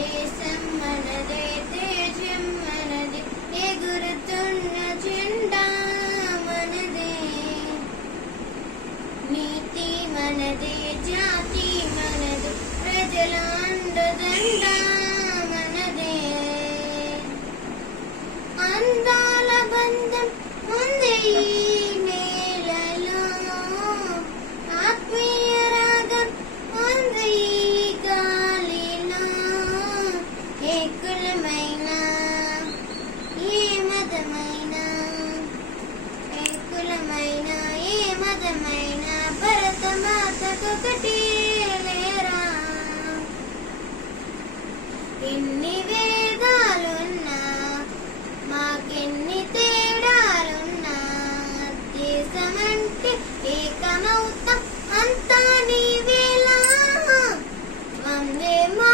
దేశం మనదే, తేజం మనదే, ఎగురుతున్న జెండా మనదే. నీతి మనదే, జాతి మనదే, ప్రజల అండదండ మనదే. అందాల బంధం ఉంది ఈ నేలలో, ఆత్మీయ రాగం ఉంది ఈ గాలిలో. ఏ కులమైనా ఏ మతమైనా, ఏ కులమైనా ఏ మతమైనా, భరత మాతకొకటే లేరా. ఎన్ని వేదాలున్నా, మాకెన్ని తేడాలున్నా, దేశమంటే ఏకమౌతం అంతా నీవేలా. వందే మా